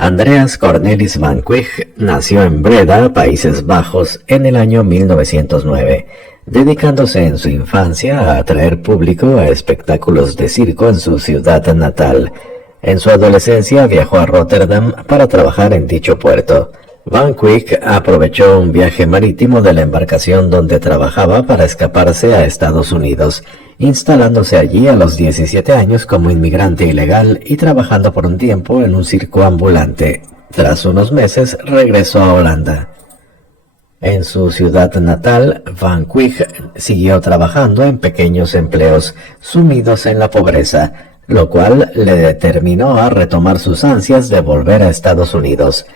Andreas Cornelis Van Quig nació en Breda, Países Bajos, en el año 1909, dedicándose en su infancia a atraer público a espectáculos de circo en su ciudad natal. En su adolescencia viajó a Rotterdam para trabajar en dicho puerto. Van Quig aprovechó un viaje marítimo de la embarcación donde trabajaba para escaparse a Estados Unidos, instalándose allí a los 17 años como inmigrante ilegal y trabajando por un tiempo en un circo ambulante. Tras unos meses regresó a Holanda. En su ciudad natal, Van Quig siguió trabajando en pequeños empleos, sumidos en la pobreza, lo cual le determinó a retomar sus ansias de volver a Estados Unidos.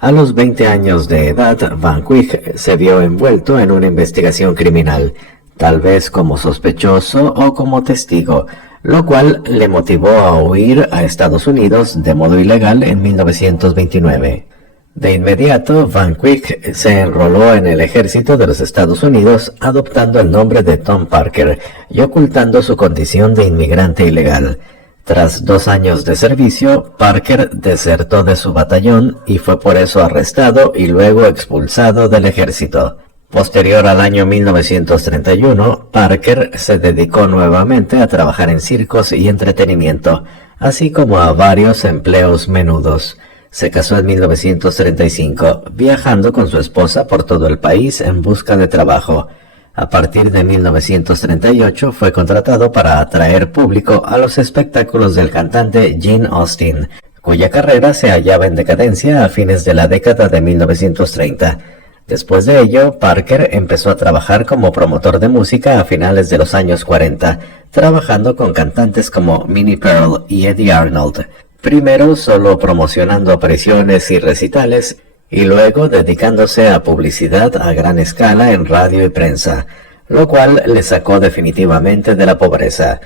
A los 20 años de edad, Van Quig se vio envuelto en una investigación criminal, tal vez como sospechoso o como testigo, lo cual le motivó a huir a Estados Unidos de modo ilegal en 1929. De inmediato, Van Quig se enroló en el ejército de los Estados Unidos, adoptando el nombre de Tom Parker y ocultando su condición de inmigrante ilegal. Tras 2 años de servicio, Parker desertó de su batallón y fue por eso arrestado y luego expulsado del ejército. Posterior al año 1931, Parker se dedicó nuevamente a trabajar en circos y entretenimiento, así como a varios empleos menudos. Se casó en 1935, viajando con su esposa por todo el país en busca de trabajo. A partir de 1938 fue contratado para atraer público a los espectáculos del cantante Gene Austin, cuya carrera se hallaba en decadencia a fines de la década de 1930. Después de ello, Parker empezó a trabajar como promotor de música a finales de los años 40, trabajando con cantantes como Minnie Pearl y Eddie Arnold, primero solo promocionando apariciones y recitales, y luego dedicándose a publicidad a gran escala en radio y prensa, lo cual le sacó definitivamente de la pobreza.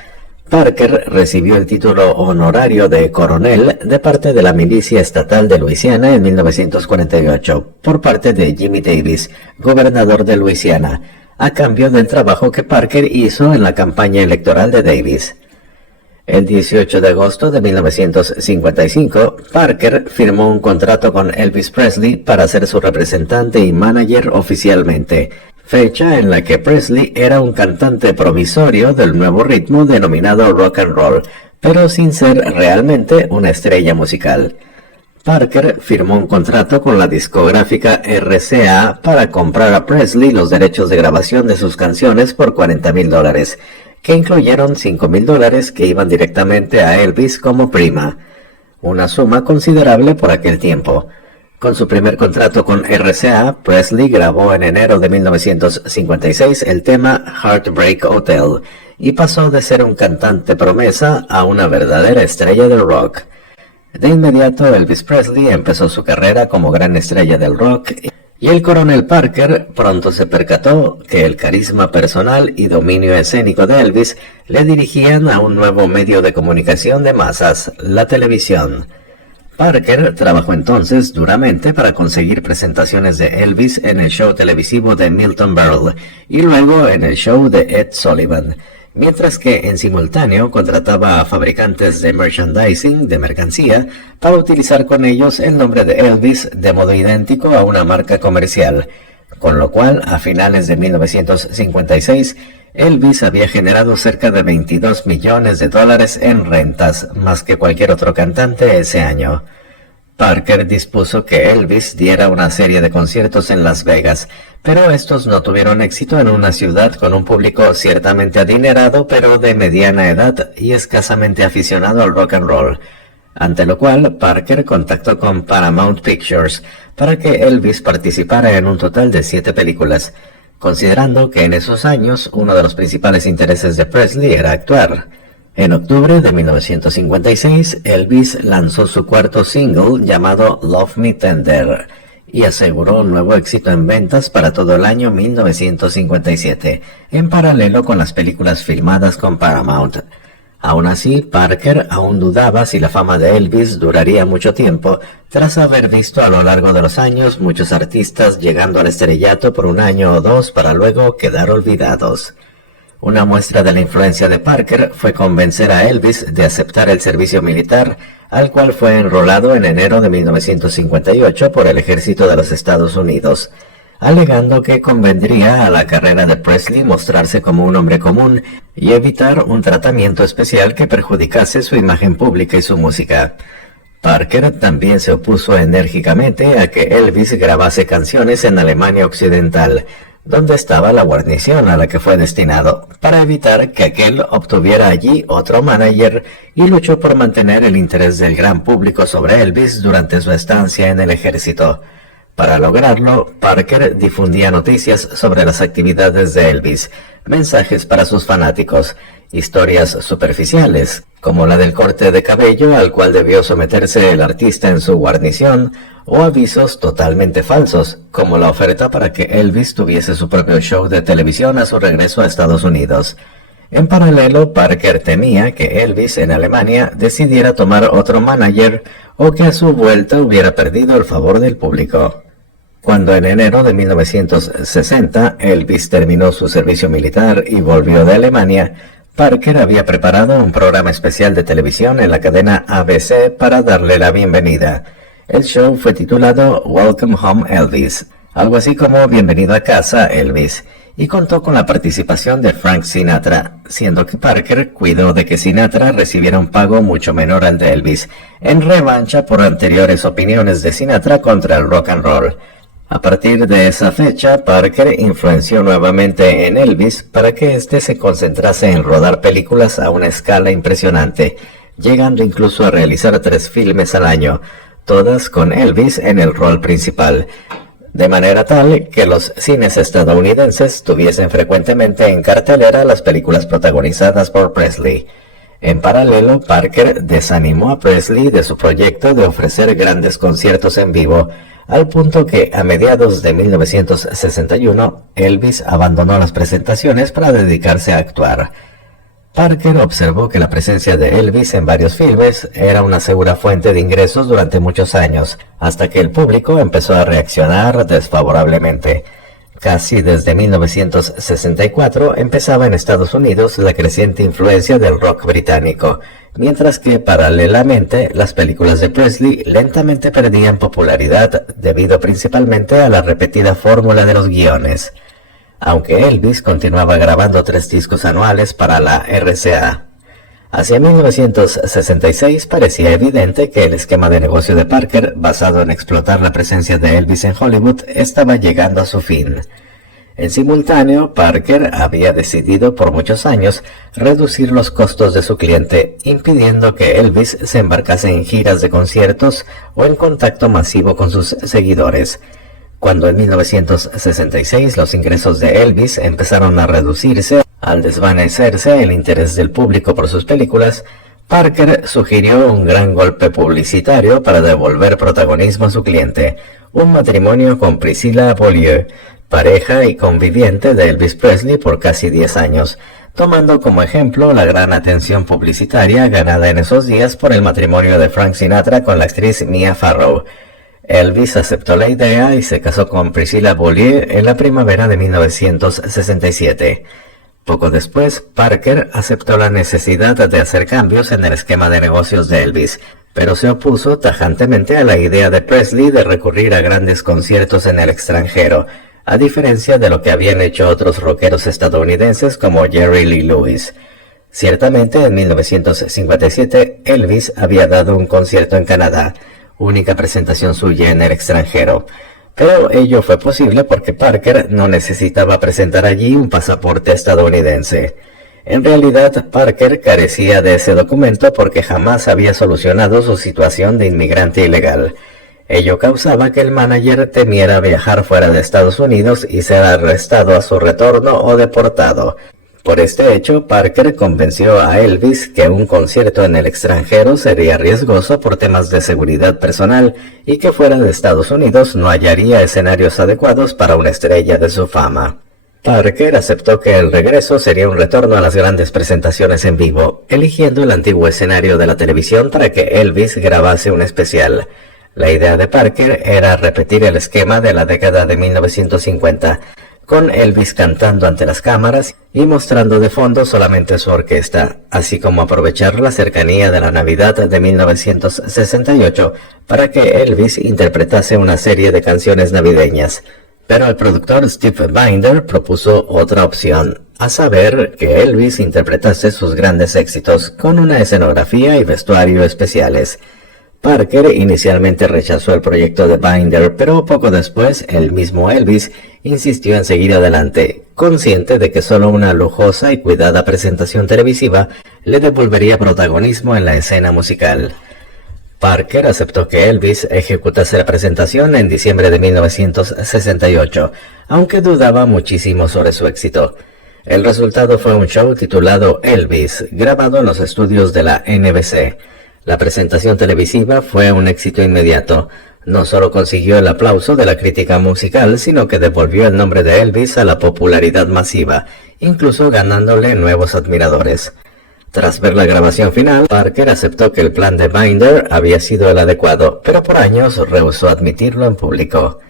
Parker recibió el título honorario de coronel de parte de la milicia estatal de Luisiana en 1948, por parte de Jimmy Davis, gobernador de Luisiana, a cambio del trabajo que Parker hizo en la campaña electoral de Davis. El 18 de agosto de 1955, Parker firmó un contrato con Elvis Presley para ser su representante y manager oficialmente, fecha en la que Presley era un cantante provisorio del nuevo ritmo denominado rock and roll, pero sin ser realmente una estrella musical. Parker firmó un contrato con la discográfica RCA para comprar a Presley los derechos de grabación de sus canciones por $40,000, que incluyeron $5,000 que iban directamente a Elvis como prima, una suma considerable por aquel tiempo. Con su primer contrato con RCA, Presley grabó en enero de 1956 el tema Heartbreak Hotel y pasó de ser un cantante promesa a una verdadera estrella del rock. De inmediato, Elvis Presley empezó su carrera como gran estrella del rock y el coronel Parker pronto se percató que el carisma personal y dominio escénico de Elvis le dirigían a un nuevo medio de comunicación de masas, la televisión. Parker trabajó entonces duramente para conseguir presentaciones de Elvis en el show televisivo de Milton Berle y luego en el show de Ed Sullivan, mientras que en simultáneo contrataba a fabricantes de merchandising de mercancía para utilizar con ellos el nombre de Elvis de modo idéntico a una marca comercial, con lo cual a finales de 1956 Elvis había generado cerca de $22 millones en rentas, más que cualquier otro cantante ese año. Parker dispuso que Elvis diera una serie de conciertos en Las Vegas, pero estos no tuvieron éxito en una ciudad con un público ciertamente adinerado, pero de mediana edad y escasamente aficionado al rock and roll, ante lo cual Parker contactó con Paramount Pictures para que Elvis participara en un total de 7 películas, considerando que en esos años uno de los principales intereses de Presley era actuar. En octubre de 1956, Elvis lanzó su cuarto single llamado Love Me Tender y aseguró un nuevo éxito en ventas para todo el año 1957, en paralelo con las películas filmadas con Paramount. Aún así, Parker aún dudaba si la fama de Elvis duraría mucho tiempo, tras haber visto a lo largo de los años muchos artistas llegando al estrellato por un año o dos para luego quedar olvidados. Una muestra de la influencia de Parker fue convencer a Elvis de aceptar el servicio militar al cual fue enrolado en enero de 1958 por el ejército de los Estados Unidos, alegando que convendría a la carrera de Presley mostrarse como un hombre común y evitar un tratamiento especial que perjudicase su imagen pública y su música. Parker también se opuso enérgicamente a que Elvis grabase canciones en Alemania Occidental, donde estaba la guarnición a la que fue destinado, para evitar que aquel obtuviera allí otro manager, y luchó por mantener el interés del gran público sobre Elvis durante su estancia en el ejército. Para lograrlo, Parker difundía noticias sobre las actividades de Elvis, mensajes para sus fanáticos, historias superficiales, como la del corte de cabello al cual debió someterse el artista en su guarnición, o avisos totalmente falsos, como la oferta para que Elvis tuviese su propio show de televisión a su regreso a Estados Unidos. En paralelo, Parker temía que Elvis en Alemania decidiera tomar otro manager o que a su vuelta hubiera perdido el favor del público. Cuando en enero de 1960 Elvis terminó su servicio militar y volvió de Alemania, Parker había preparado un programa especial de televisión en la cadena ABC para darle la bienvenida. El show fue titulado Welcome Home Elvis, algo así como Bienvenido a casa Elvis, y contó con la participación de Frank Sinatra, siendo que Parker cuidó de que Sinatra recibiera un pago mucho menor al de Elvis, en revancha por anteriores opiniones de Sinatra contra el rock and roll. A partir de esa fecha, Parker influenció nuevamente en Elvis para que éste se concentrase en rodar películas a una escala impresionante, llegando incluso a realizar 3 filmes al año, todas con Elvis en el rol principal, de manera tal que los cines estadounidenses tuviesen frecuentemente en cartelera las películas protagonizadas por Presley. En paralelo, Parker desanimó a Presley de su proyecto de ofrecer grandes conciertos en vivo, al punto que a mediados de 1961 Elvis abandonó las presentaciones para dedicarse a actuar. Parker observó que la presencia de Elvis en varios filmes era una segura fuente de ingresos durante muchos años, hasta que el público empezó a reaccionar desfavorablemente. Casi desde 1964 empezaba en Estados Unidos la creciente influencia del rock británico, mientras que paralelamente las películas de Presley lentamente perdían popularidad debido principalmente a la repetida fórmula de los guiones. Aunque Elvis continuaba grabando 3 discos anuales para la RCA. Hacia 1966 parecía evidente que el esquema de negocio de Parker, basado en explotar la presencia de Elvis en Hollywood, estaba llegando a su fin. En simultáneo, Parker había decidido por muchos años reducir los costos de su cliente, impidiendo que Elvis se embarcase en giras de conciertos o en contacto masivo con sus seguidores. Cuando en 1966 los ingresos de Elvis empezaron a reducirse, al desvanecerse el interés del público por sus películas, Parker sugirió un gran golpe publicitario para devolver protagonismo a su cliente, un matrimonio con Priscilla Beaulieu, pareja y conviviente de Elvis Presley por casi 10 años, tomando como ejemplo la gran atención publicitaria ganada en esos días por el matrimonio de Frank Sinatra con la actriz Mia Farrow. Elvis aceptó la idea y se casó con Priscilla Beaulieu en la primavera de 1967. Poco después, Parker aceptó la necesidad de hacer cambios en el esquema de negocios de Elvis, pero se opuso tajantemente a la idea de Presley de recurrir a grandes conciertos en el extranjero, a diferencia de lo que habían hecho otros rockeros estadounidenses como Jerry Lee Lewis. Ciertamente, en 1957, Elvis había dado un concierto en Canadá, única presentación suya en el extranjero, pero ello fue posible porque Parker no necesitaba presentar allí un pasaporte estadounidense. En realidad, Parker carecía de ese documento porque jamás había solucionado su situación de inmigrante ilegal. Ello causaba que el manager temiera viajar fuera de Estados Unidos y ser arrestado a su retorno o deportado. Por este hecho, Parker convenció a Elvis que un concierto en el extranjero sería riesgoso por temas de seguridad personal y que fuera de Estados Unidos no hallaría escenarios adecuados para una estrella de su fama. Parker aceptó que el regreso sería un retorno a las grandes presentaciones en vivo, eligiendo el antiguo escenario de la televisión para que Elvis grabase un especial. La idea de Parker era repetir el esquema de la década de 1950, con Elvis cantando ante las cámaras y mostrando de fondo solamente su orquesta, así como aprovechar la cercanía de la Navidad de 1968 para que Elvis interpretase una serie de canciones navideñas. Pero el productor Steve Binder propuso otra opción, a saber que Elvis interpretase sus grandes éxitos con una escenografía y vestuario especiales. Parker inicialmente rechazó el proyecto de Binder, pero poco después el mismo Elvis insistió en seguir adelante, consciente de que solo una lujosa y cuidada presentación televisiva le devolvería protagonismo en la escena musical. Parker aceptó que Elvis ejecutase la presentación en diciembre de 1968, aunque dudaba muchísimo sobre su éxito. El resultado fue un show titulado Elvis, grabado en los estudios de la NBC. La presentación televisiva fue un éxito inmediato. No solo consiguió el aplauso de la crítica musical, sino que devolvió el nombre de Elvis a la popularidad masiva, incluso ganándole nuevos admiradores. Tras ver la grabación final, Parker aceptó que el plan de Binder había sido el adecuado, pero por años rehusó admitirlo en público.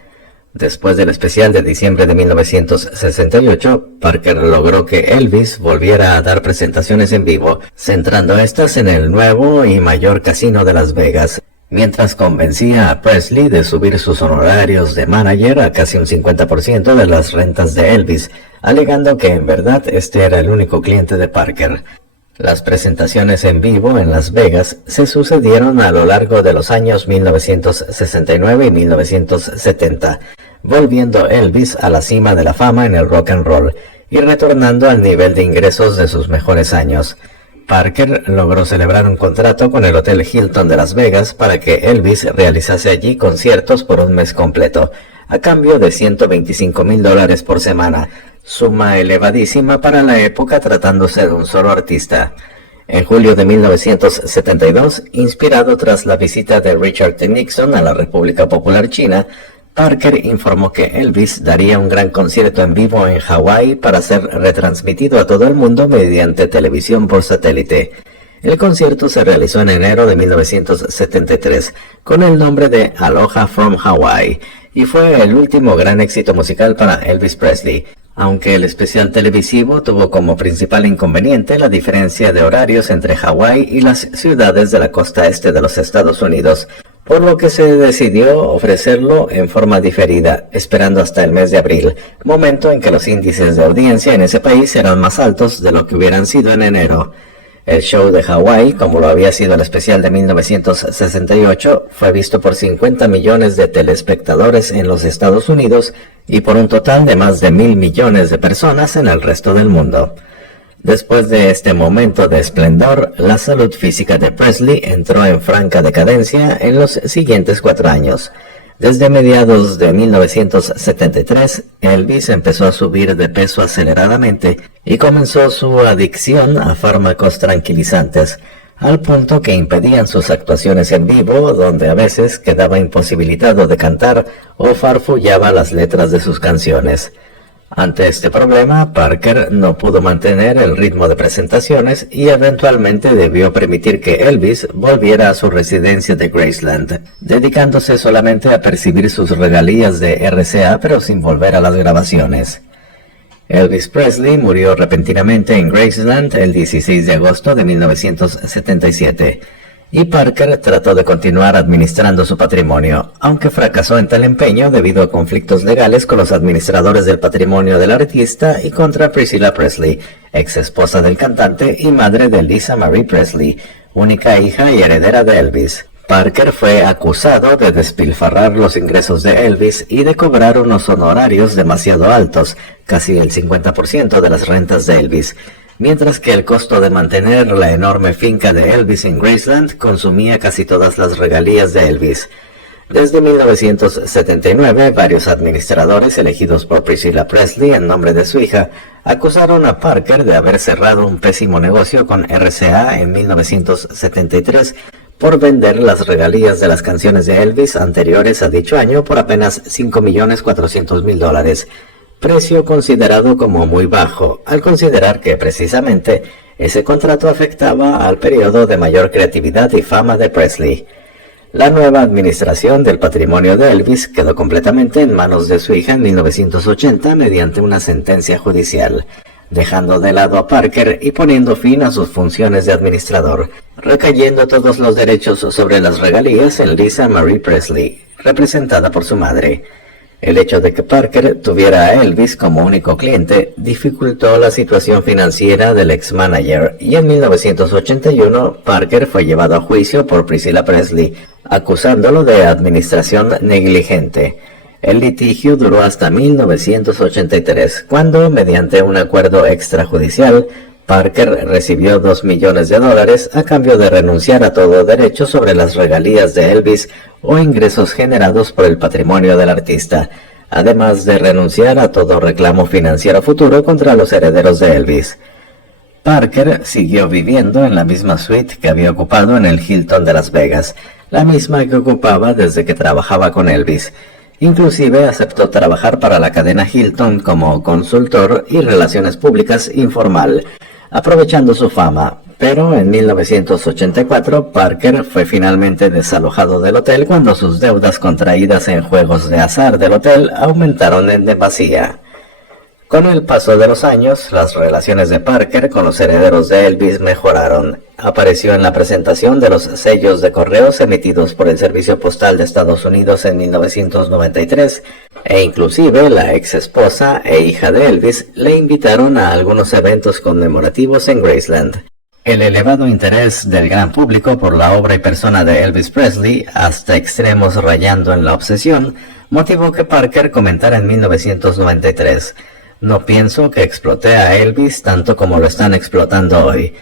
Después del especial de diciembre de 1968, Parker logró que Elvis volviera a dar presentaciones en vivo, centrando estas en el nuevo y mayor casino de Las Vegas, mientras convencía a Presley de subir sus honorarios de manager a casi un 50% de las rentas de Elvis, alegando que en verdad este era el único cliente de Parker. Las presentaciones en vivo en Las Vegas se sucedieron a lo largo de los años 1969 y 1970, volviendo Elvis a la cima de la fama en el rock and roll y retornando al nivel de ingresos de sus mejores años. Parker logró celebrar un contrato con el Hotel Hilton de Las Vegas para que Elvis realizase allí conciertos por un mes completo, a cambio de $125,000 por semana, suma elevadísima para la época tratándose de un solo artista. En julio de 1972, inspirado tras la visita de Richard T. Nixon a la República Popular China, Parker informó que Elvis daría un gran concierto en vivo en Hawái para ser retransmitido a todo el mundo mediante televisión por satélite. El concierto se realizó en enero de 1973 con el nombre de Aloha from Hawaii y fue el último gran éxito musical para Elvis Presley, aunque el especial televisivo tuvo como principal inconveniente la diferencia de horarios entre Hawái y las ciudades de la costa este de los Estados Unidos, por lo que se decidió ofrecerlo en forma diferida, esperando hasta el mes de abril, momento en que los índices de audiencia en ese país eran más altos de lo que hubieran sido en enero. El show de Hawái, como lo había sido el especial de 1968, fue visto por 50 millones de telespectadores en los Estados Unidos y por un total de más de 1.000 millones de personas en el resto del mundo. Después de este momento de esplendor, la salud física de Presley entró en franca decadencia en los siguientes 4 años. Desde mediados de 1973, Elvis empezó a subir de peso aceleradamente y comenzó su adicción a fármacos tranquilizantes, al punto que impedían sus actuaciones en vivo, donde a veces quedaba imposibilitado de cantar o farfullaba las letras de sus canciones. Ante este problema, Parker no pudo mantener el ritmo de presentaciones y eventualmente debió permitir que Elvis volviera a su residencia de Graceland, dedicándose solamente a percibir sus regalías de RCA pero sin volver a las grabaciones. Elvis Presley murió repentinamente en Graceland el 16 de agosto de 1977. Y Parker trató de continuar administrando su patrimonio, aunque fracasó en tal empeño debido a conflictos legales con los administradores del patrimonio del artista y contra Priscilla Presley, ex esposa del cantante y madre de Lisa Marie Presley, única hija y heredera de Elvis. Parker fue acusado de despilfarrar los ingresos de Elvis y de cobrar unos honorarios demasiado altos, casi el 50% de las rentas de Elvis, mientras que el costo de mantener la enorme finca de Elvis en Graceland consumía casi todas las regalías de Elvis. Desde 1979, varios administradores elegidos por Priscilla Presley en nombre de su hija acusaron a Parker de haber cerrado un pésimo negocio con RCA en 1973 por vender las regalías de las canciones de Elvis anteriores a dicho año por apenas $5.400.000, precio considerado como muy bajo, al considerar que precisamente ese contrato afectaba al periodo de mayor creatividad y fama de Presley. La nueva administración del patrimonio de Elvis quedó completamente en manos de su hija en 1980 mediante una sentencia judicial, dejando de lado a Parker y poniendo fin a sus funciones de administrador, recayendo todos los derechos sobre las regalías en Lisa Marie Presley, representada por su madre. El hecho de que Parker tuviera a Elvis como único cliente dificultó la situación financiera del ex-manager y en 1981 Parker fue llevado a juicio por Priscilla Presley, acusándolo de administración negligente. El litigio duró hasta 1983, cuando, mediante un acuerdo extrajudicial, Parker recibió $2 millones a cambio de renunciar a todo derecho sobre las regalías de Elvis o ingresos generados por el patrimonio del artista, además de renunciar a todo reclamo financiero futuro contra los herederos de Elvis. Parker siguió viviendo en la misma suite que había ocupado en el Hilton de Las Vegas, la misma que ocupaba desde que trabajaba con Elvis. Inclusive aceptó trabajar para la cadena Hilton como consultor y relaciones públicas informal, aprovechando su fama, pero en 1984 Parker fue finalmente desalojado del hotel cuando sus deudas contraídas en juegos de azar del hotel aumentaron en demasía. Con el paso de los años, las relaciones de Parker con los herederos de Elvis mejoraron. Apareció en la presentación de los sellos de correos emitidos por el Servicio Postal de Estados Unidos en 1993, e inclusive la ex esposa e hija de Elvis le invitaron a algunos eventos conmemorativos en Graceland. El elevado interés del gran público por la obra y persona de Elvis Presley, hasta extremos rayando en la obsesión, motivó que Parker comentara en 1993: "No pienso que exploté a Elvis tanto como lo están explotando hoy".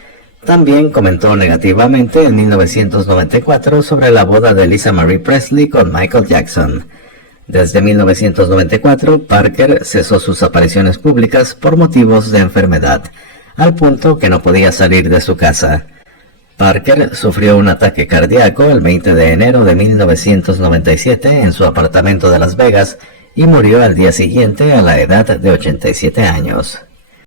También comentó negativamente en 1994 sobre la boda de Lisa Marie Presley con Michael Jackson. Desde 1994, Parker cesó sus apariciones públicas por motivos de enfermedad, al punto que no podía salir de su casa. Parker sufrió un ataque cardíaco el 20 de enero de 1997 en su apartamento de Las Vegas y murió al día siguiente a la edad de 87 años.